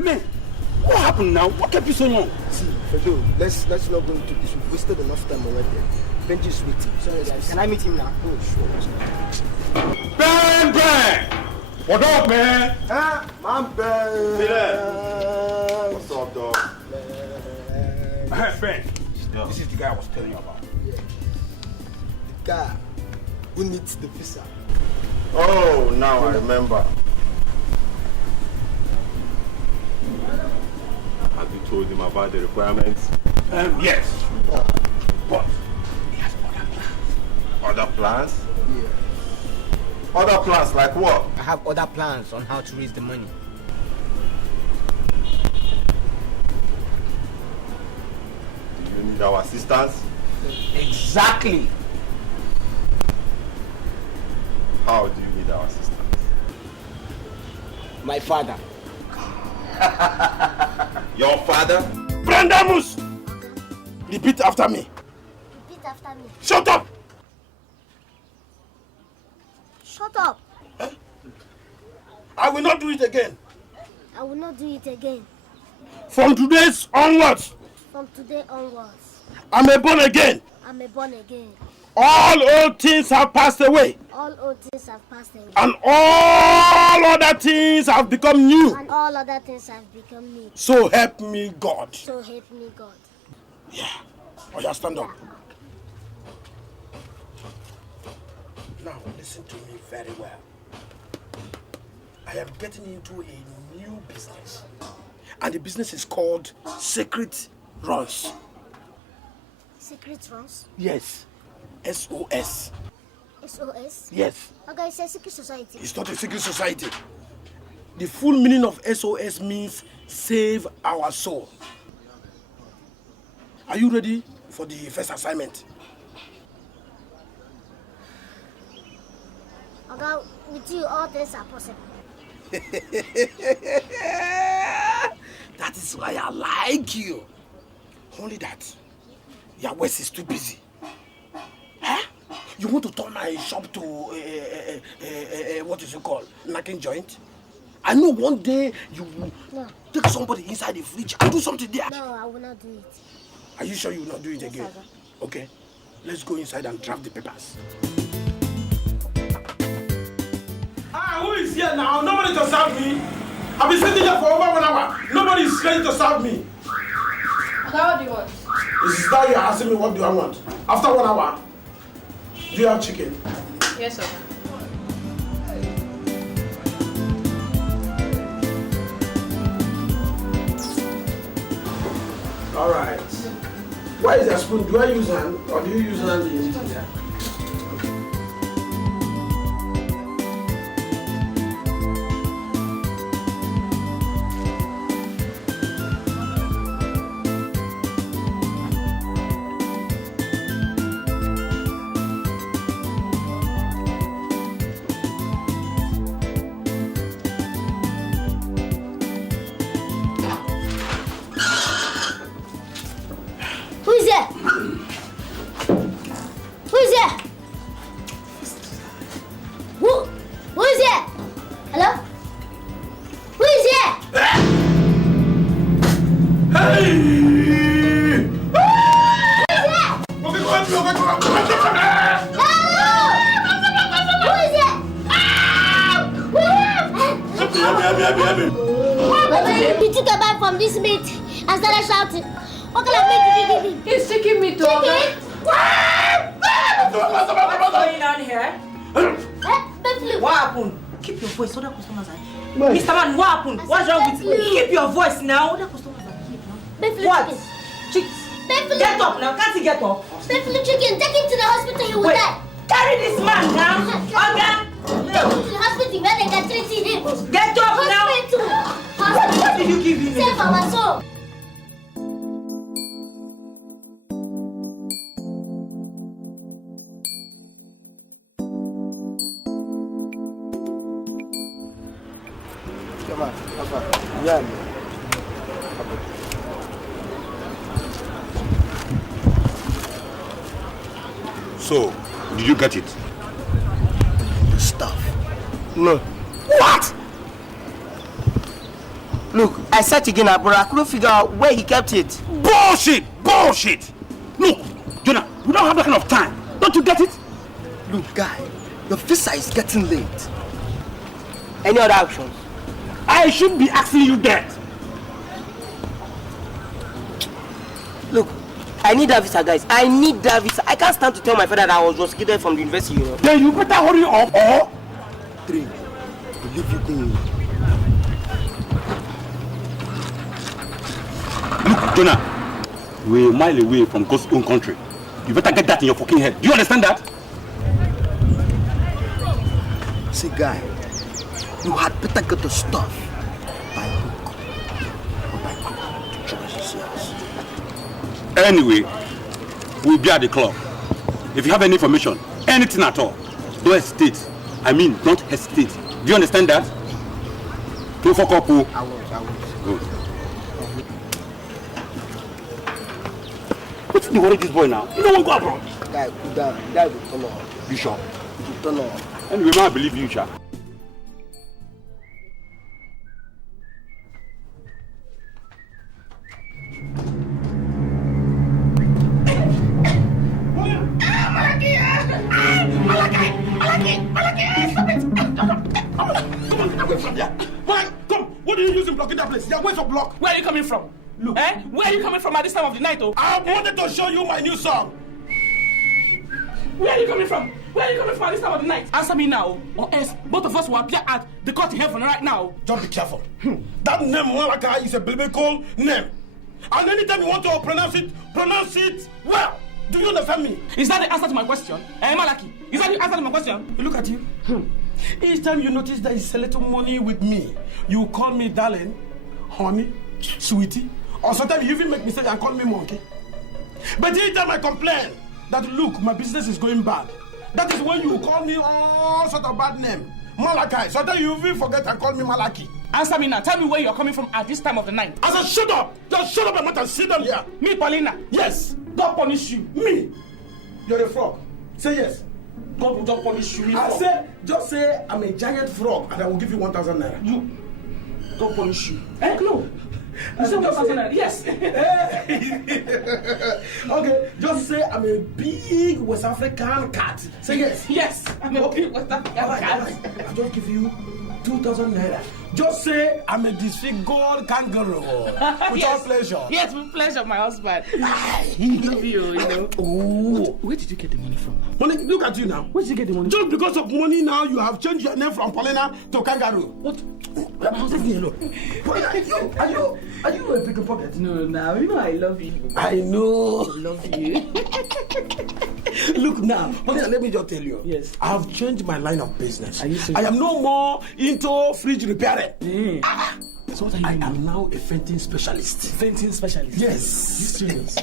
Man, what happened now? What kept you so long? See, Fredo, let's not go into this. We've wasted enough time already. Benji is waiting. Sorry guys, can I meet him now? Oh, sure. Ben! What up, man? Huh? Man, Ben! What's up, dog? Ben, this is the guy I was telling you about. The guy who needs the visa. Oh, now I remember. Have you told him about the requirements? Yes. But he has other plans. Other plans? Yeah. Other plans like what? I have other plans on how to raise the money. Do you need our assistance? Exactly. How do you need our assistance? My father. Your father? Brandamus! Repeat after me. Repeat after me. Shut up! Shut up. I will not do it again. I will not do it again. From today onwards, From today onwards, I'm a born again. I'm a born again. All old things have passed away, All old things have passed away. and all other things have become new. And all other things have become new. So help me God. So help me God. Yeah. Oh, yeah, stand up. Now listen to me very well. I am getting into a new business, and the business is called Secret Runs. Secret runs. Yes. SOS. SOS. Yes. Okay, it's a secret society. It's not a secret society. The full meaning of SOS means save our soul. Are you ready for the first assignment? Okay, with you all things are possible. That is why I like you. Only that your waist is too busy. Huh? You want to turn my shop to what is it called? Knocking joint? I know one day you will take somebody inside the fridge and do something there. No, I will not do it. Are you sure you will not do it Yes, again? I will. Okay, let's go inside and draft the papers. Who is here now? Nobody to serve me. I've been sitting here for over 1 hour. Nobody is ready to serve me. Okay, what do you want? Is that you're asking me what do I want? After 1 hour, do you have chicken? Yes, sir. All right. Where is the spoon? Do I use hand or do you use hand in eating there? Who is there? Who is there? Who is there? Hello? Who is here? Hey! Who is there? He took a bite from this meat and started shouting. What kind of meat did he give him? He's chicken meat, dog. Chicken? What's going on here? What happened? Keep your voice. Other customers are here. Mr. Man, what happened? What's wrong with you? Keep your voice now. Other customers are here. What? Chicken. Get up now. Can't he get up? Buffalo chicken, take him to the hospital, he will die. Carry this man now. Okay? Take him to the hospital where they can treat him. Get up now. Hospital. What did you give him? Save our soul. Come on, yeah. So, did you get it? Stuff. No. What? Look, I searched again, but I couldn't figure out where he kept it. Bullshit! Bullshit! Look, Jonah, we don't have that kind of time. Don't you get it? Look, guy, your visa is getting late. Any other options? I should be asking you that. Look, I need that visa, guys. I need that visa. I can't stand to tell my father that I was rusticated from the university, you know. Then you better hurry up or... 3, believe you go. Look, Jonah, we're a mile away from God's own country. You better get that in your fucking head. Do you understand that? See, guy, you had better get the stuff by hook or by crook to George's house. Anyway, we'll be at the club. If you have any information, anything at all, don't hesitate. I mean, don't hesitate. Do you understand that? Don't fuck up, oh. I won't. Good. What's the worry this boy now? You don't want to go abroad. Guy, cool down. Guy will turn off. You sure? He will turn off. Anyway, man, I believe you, Sha. Come! What are you using blocking that place? Yeah, where's your block? Where are you coming from? Look. Where are you coming from at this time of the night, oh? I wanted to show you my new song. Where are you coming from? Where are you coming from at this time of the night? Answer me now, or else both of us will appear at the court in heaven right now. Just be careful. That name Malachi is a biblical name. And anytime you want to pronounce it well. Do you understand me? Is that the answer to my question? Malaki, is that the answer to my question? Look at you. Each time you notice there is a little money with me, you call me darling, honey, sweetie, or sometimes you even make mistake and call me monkey. But each time I complain that look, my business is going bad, that is when you call me all sort of bad name. Malachi. Sometimes you even forget and call me Malaki. Answer me now. Tell me where you're coming from at this time of the night. I said shut up! Just shut up and not sit down here. Me, Paulina. Yes. God punish you. Me. You're a frog. Say yes. God will just punish you. I say, just say I'm a giant frog and I will give you 1,000 naira. You. God punish you. No. You say 1,000 naira? Yes. Okay, just say I'm a big West African cat. Say yes. Yes. I'm a big West African cat. Right. I'll just give you 2,000 naira. Just say I'm a disfigured kangaroo. With all pleasure. Yes, with pleasure, my husband. I love you, you know. Oh. Where did you get the money from now? Money, look at you now. Where did you get the money? Just because of money now, you have changed your name from Paulina to Kangaroo. What? Leave me alone. Are you a pickpocket? No, now you know I love you. I know. I love you. Look now, Paulina, let me just tell you. Yes. I have changed my line of business. Are you serious? I am no more into fridge repairing. So what are you I doing? am now a fainting specialist. Fainting specialist? Yes. You serious?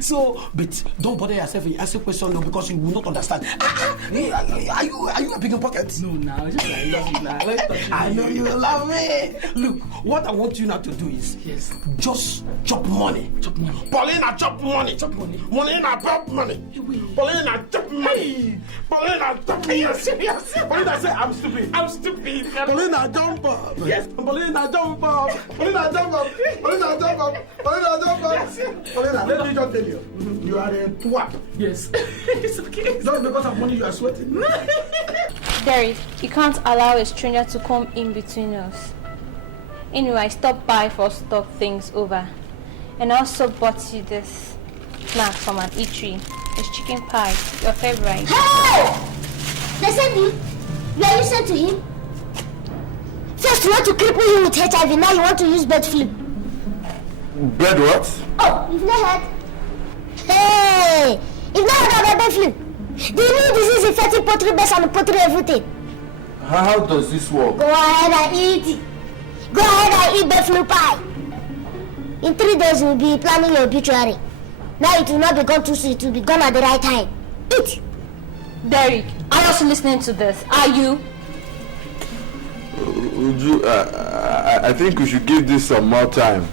So, but don't bother yourself and ask a question no, because you will not understand. Are you a pickpocket? No, now just I love you now. I know you love me. Look, what I want you now to do is just chop money. Chop money. Paulina, chop money. Chop money. Paulina, chop money. Paulina, chop money. Paulina, chop money. Yes. Paulina, say I'm stupid. I'm stupid. Paulina, jump up. Yes. Paulina, jump up. Paulina, jump up. Paulina, jump up. Paulina, jump up. Yes. Paulina, let me just tell you. You are a twat. Yes. It's okay. Just because of money you are sweating. Derek, you can't allow a stranger to come in between us. Anyway, I stopped by for stop things over. And I also bought you this snack from an eatery. It's chicken pie, your favorite. Hey! They sent you. Were you sent to him? First you want to cripple him with HIV, now you want to use bird flu. Bird what? Oh, you've not heard? Hey! You've not heard about bird flu? The new disease affecting poultry base and poultry everything. How does this work? Go ahead and eat it. Go ahead and eat bird flu pie. In 3 days we'll be planning your obituary. Now it will not be gone too soon, it will be gone at the right time. Eat! Derek, are you also listening to this? Are you? Uju, I think we should give this some more time.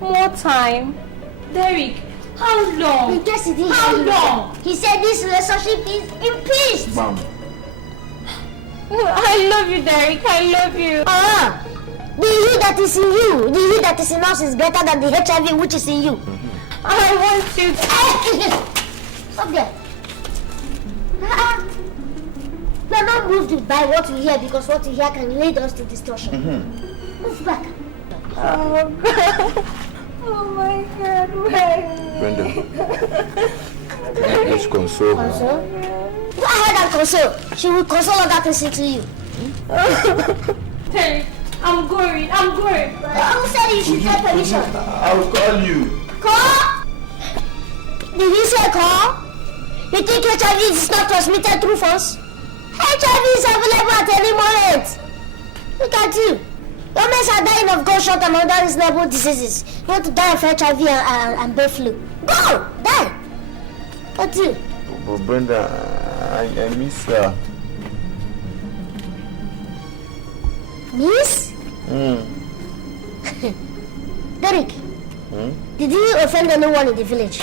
More time? Derek, how long? In case he didn't How hear you, long? he said this relationship is impeached. Ma'am. I love you, Derek. I love you. The heat that is in you, the heat that is in us is better than the HIV which is in you. I want you to... Stop there. We are not moved by what we hear because what we hear can lead us to distortion. Move back. Oh, God. Oh, my God. Why? Brenda. Let's console her. Console? Go ahead and console. She will console other things to you. Terry, I'm going. Who said you should get permission? I'll call you. Call? Did you say call? You think HIV is not transmitted through phones? HIV is available at any moment. Look at you. Your mates are dying of gunshot and other reasonable diseases. You want to die of HIV and bird flu. Go! Die! What you? But Brenda, I miss her. Miss? Derek, did you offend anyone in the village?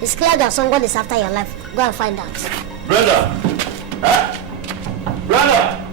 It's clear that someone is after your life. Go and find out. Brenda! Huh? Brenda!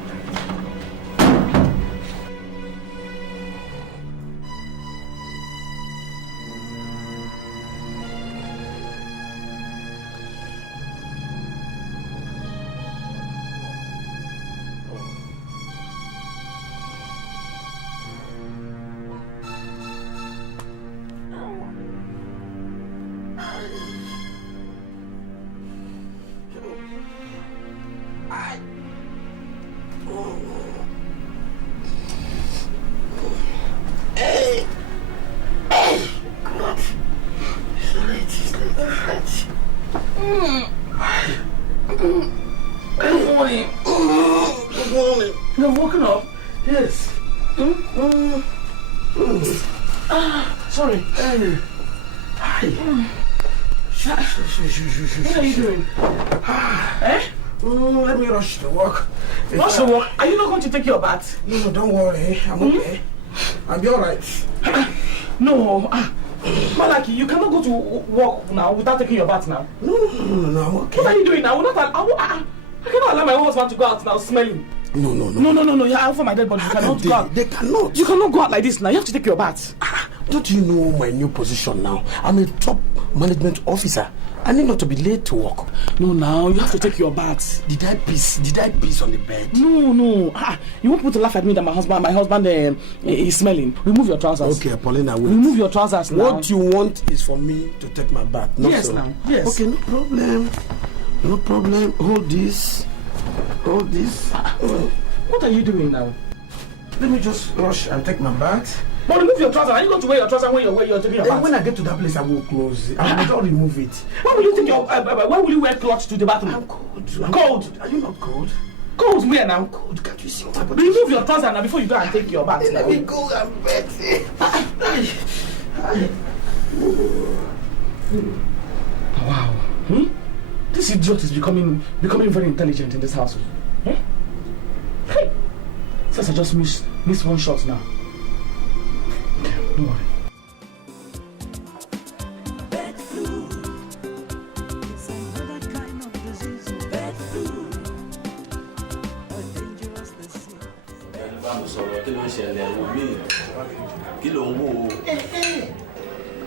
Good morning. You've woken up? Yes. Sorry. Hi. What are you doing? Let me rush to work. Rush to work? Are you not going to take your bath? No, don't worry. I'm okay. I'll be alright. No. Malaki, you cannot go to work now without taking your bath now. No, I'm okay. What are you doing now? I cannot allow my husband to go out now smelling. No. You're out for my dead body. You cannot go out. They cannot. You cannot go out like this now. You have to take your bath. Don't you know my new position now? I'm a top management officer. I need not to be late to work. No, now you have to take your bath. Did I piss on the bed? No. You won't put to laugh at me that my husband is smelling. Remove your trousers. Okay, Paulina, wait. Remove your trousers now. What you want is for me to take my bath. Yes, now. Yes. Okay, no problem. Hold this. What are you doing now? Let me just rush and take my bath. But remove your trousers. Are you going to wear your trousers when you're taking your bath? When I get to that place, I will close it. I will not remove it. When will you wear clothes to the bathroom? I'm cold. Cold? Are you not cold? Cold where now? I'm cold. Can't you see what happened? Remove your trousers now before you go and take your bath. Let me go and bet. Wow. This idiot is becoming very intelligent in this house. Hey. Since I just miss one shot now. Don't worry. Kí ló ń wò ó?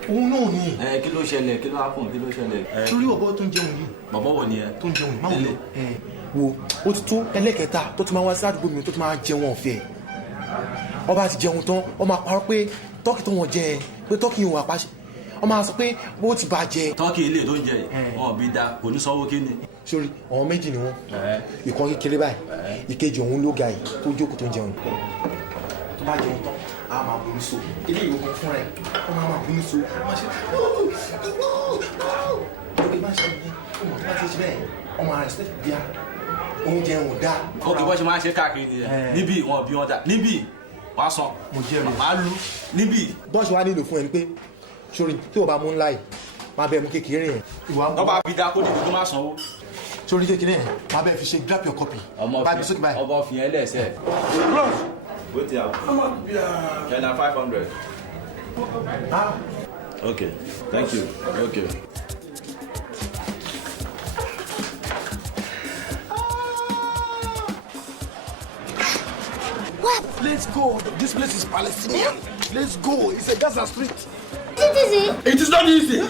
Òun náà ni. Kí ló ṣẹlẹ̀? Kí ló happen? Kí ló ṣẹlẹ̀? Torí ọ̀bọ tó ń jẹun yìí. Bàbá wo ni ẹ? Tó ń jẹun yìí. Máa wò lọ. Wo ó ti tó ẹlẹ́kẹta tó ti máa wá sí àdúgbò mi tó ti máa jẹun ọ̀fẹ́. Ọba ti jẹun tán, ó máa parọ́ pé tọ́kì tó wọ́n jẹ pé tọ́kì yìí wọ́n àpáṣẹ. Ó máa sọ pé bó ti bá jẹ. Tọ́kì ilé tó ń jẹ yìí, wọn ò bí da, kò ní sanwó kí ni. Sórí àwọn méjì ni wọ́n. Ìkan kékeré báyìí, ìkejì òun ló ga yìí tó jókòó tó ń jẹun. Tó bá jẹun tán, a máa bomi so. Ilé ìwé kan fún rẹ̀, ó máa bomi so. Ó máa ṣe lórí máa ṣe ní ọmọ tó bá ti ṣe bẹ́ẹ̀, ọmọ àrẹ ṣe bí a oúnjẹ wọn dá. Ó kì í bọ́ ṣe máa ń ṣe káàkiri nìyẹn. Níbí wọn bí wọn dá. Níbí wàá san. Mo jẹ́ rẹ̀. Màá lu níbí. Bọ́ọ̀ṣì wa nílò fún ẹni pé sórí tí o bá mú ńlá yìí máa bẹ mú kékeré yẹn. Tó bá bí da kó dìde tó má sanwó. Sórí kékeré yẹn máa bẹ fi ṣe grab your copy. Báyìí sókè báyìí. Ọmọ fi yẹn lẹ́sẹ̀. Wait here. Can I 500? Okay. Thank you. Okay. What? Let's go. This place is Palestinian. Let's go. It's a Gaza street. Is it easy? It is not easy.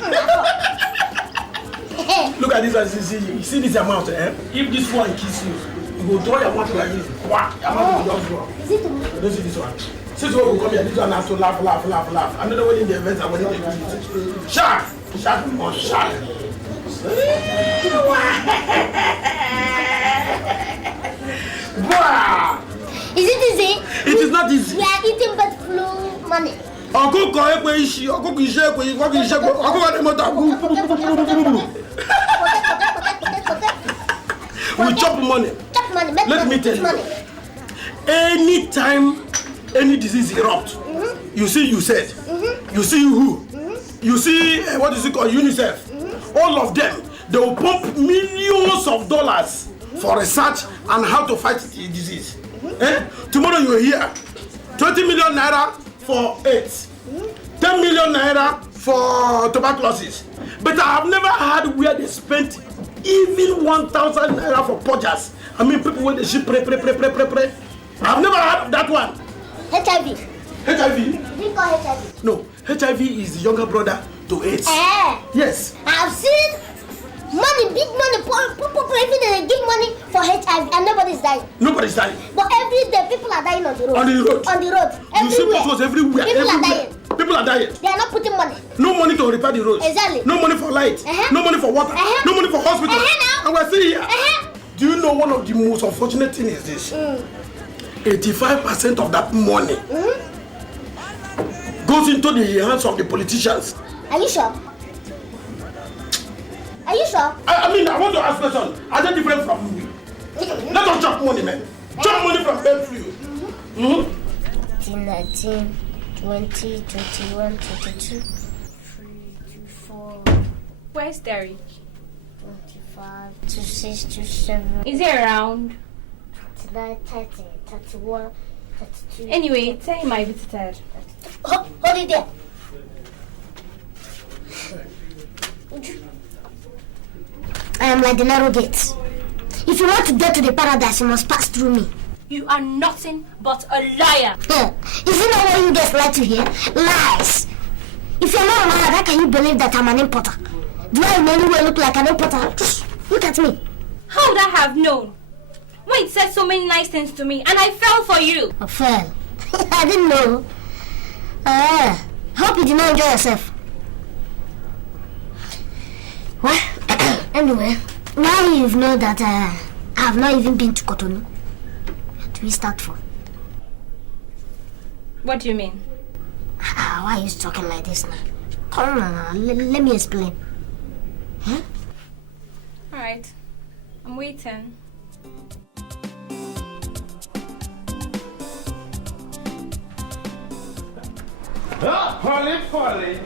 Look at this as you see. You see this amount, eh? If this one kills you, you will draw your mouth like this. Wow, your mouth will just draw. Is it too much? Don't see this one. Since we will come here, this one has to laugh. Another one in the event, I'm going to take it. Shark! Shark on shark. Wow! Is it easy? It is not easy. We are eating bird flu money. We chop money. Chop money. Let me tell you. Anytime any disease erupts, you see you said, you see who, you see what is it called, UNICEF, all of them, they will pump millions of dollars for research and how to fight the disease. Tomorrow you will hear 20 million naira for AIDS, 10 million naira for tuberculosis. But I have never heard where they spent even 1,000 naira for purges. I mean, people when they should pray. I've never heard of that one. HIV. HIV? We call HIV. No, HIV is the younger brother to AIDS. Yes. I've seen money, big money, people every day they give money for HIV and nobody's dying. Nobody's dying. But every day people are dying on the road. On the road. On the road. You see photos everywhere. People are dying. People are dying. They are not putting money. No money to repair the roads. Exactly. No money for light. No money for water. No money for hospital. And we're still here. Do you know one of the most unfortunate things is this? 85% of that money goes into the hands of the politicians. Are you sure? Are you sure? I mean, I want to ask question. Are they different from me? Let us chop money, man. Chop money from Belfield. 19, 20, 21, 22, 3, 4. Where's Derry? 25, 26, 27. Is he around? 29, 30, 31, 32. Anyway, tell him I visited. Hold it there. I am like the narrow gates. If you want to get to the paradise, you must pass through me. You are nothing but a liar. Is it not what you guys like to hear? Lies. If you're not a liar, how can you believe that I'm an importer? Do I in any way look like an importer? Just look at me. How would I have known? When it said so many nice things to me and I fell for you. I fell? I didn't know. Hope you did not enjoy yourself. Well, anyway, now you've known that I have not even been to Cotonou. Where do we start from? What do you mean? Why are you talking like this now? Come on, let me explain. Huh? Alright, I'm waiting. Polly.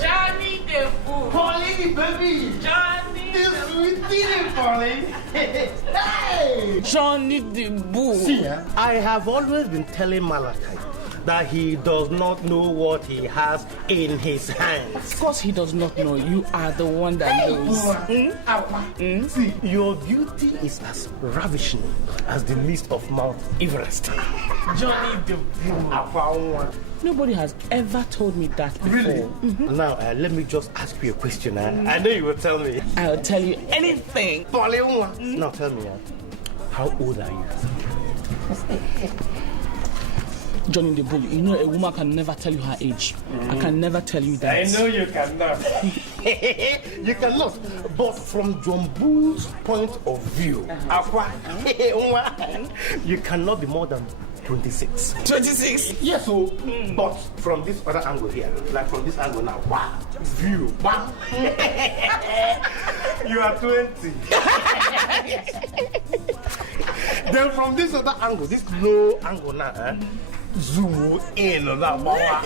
Johnny the fool. Polly, baby. Johnny the sweetie, Polly. Hey! Johnny the Bull. See, I have always been telling Malachi that he does not know what he has in his hands. Of course he does not know. You are the one that knows. See, your beauty is as ravishing as the mist of Mount Everest. Johnny the Bull. Nobody has ever told me that before. Really? Now, let me just ask you a question. I know you will tell me. I'll tell you anything. Now tell me, how old are you? Johnny the Bull, you know a woman can never tell you her age. I can never tell you that. I know you cannot. You cannot. But from John Bull's point of view, you cannot be more than 26. 26? Yes, so, but from this other angle here, like from this angle now, wow, view, wow. You are 20. Then from this other angle, this low angle now, zoom in on that wow.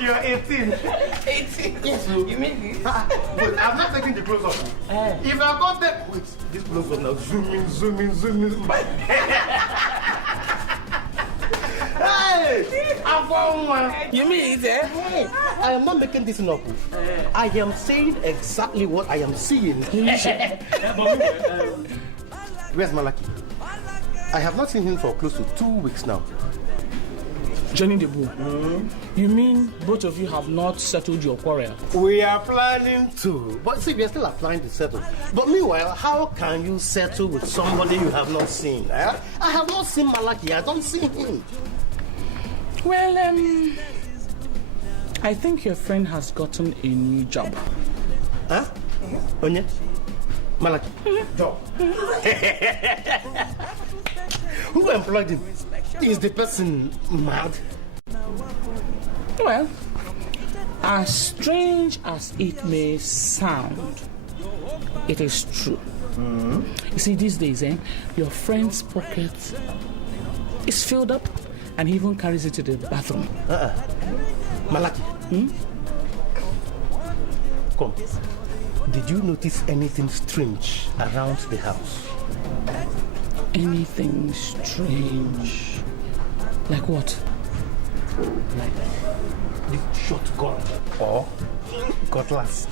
You are 18. 18? Yes, so. You mean this? But I'm not taking the close up. If I got that, wait, this close up now, zoom in. Hey! I found one. You mean it, eh? Hey, I am not making this up. I am saying exactly what I am seeing. Where's Malaki? I have not seen him for close to 2 weeks now. Johnny the Bull, you mean both of you have not settled your quarrel? We are planning to. But see, we are still applying to settle. But meanwhile, how can you settle with somebody you have not seen? Eh? I have not seen Malaki. I don't see him. Well, I think your friend has gotten a new job. Huh? Onye? Malaki? Job? Who employed him? Is the person mad? Well, as strange as it may sound, it is true. You see, these days, your friend's pocket is filled up and he even carries it to the bathroom. Malaki? Come. Did you notice anything strange around the house? Anything strange? Like what? Like the shotgun or cutlass.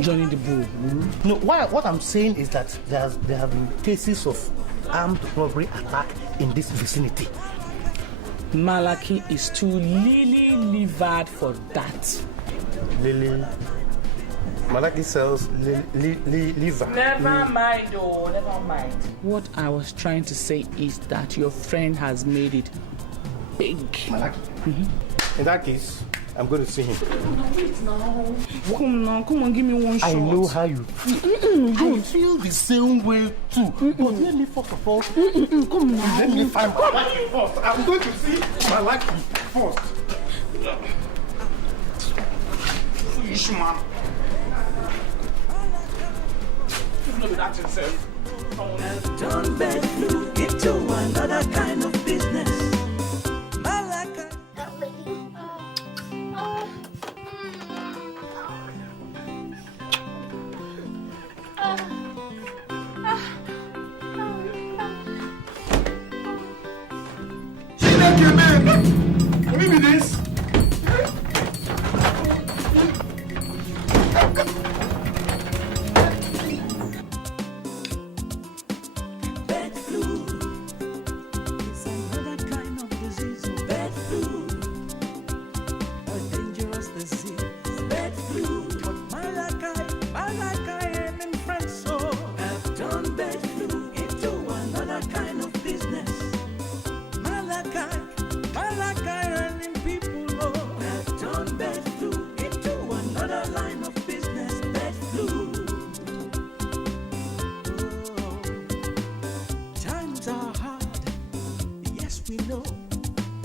Johnny the Bull. No, what I'm saying is that there have been cases of armed robbery attack in this vicinity. Malaki is too lily-livered for that. Lily. Malaki sells liver. Never mind, never mind. What I was trying to say is that your friend has made it big. Malaki? In that case, I'm going to see him. Come on, give me one shot. I know how you feel. I feel the same way too. But let me first of all, come on. Let me find Malaki first. I'm going to see Malaki first. Foolish man. That itself. Don't bet flew into another kind of business. Malaka. Give me this.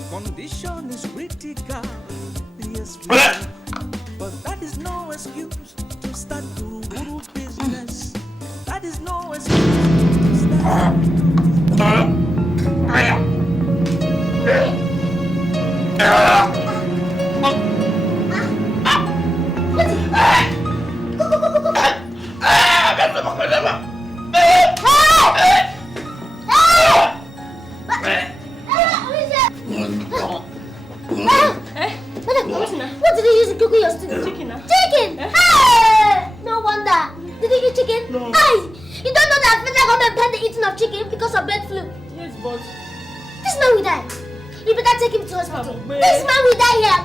Condition is critical, yes, but that is no excuse to start guru business. That is no excuse to start. What did he use to cook your stew? Chicken. Chicken! Hey! No wonder. Did he eat chicken? No. Hey! You don't know that Fela government banned the eating of chicken because of bird flu? Yes, but... This man will die. You better take him to hospital. This man will die here.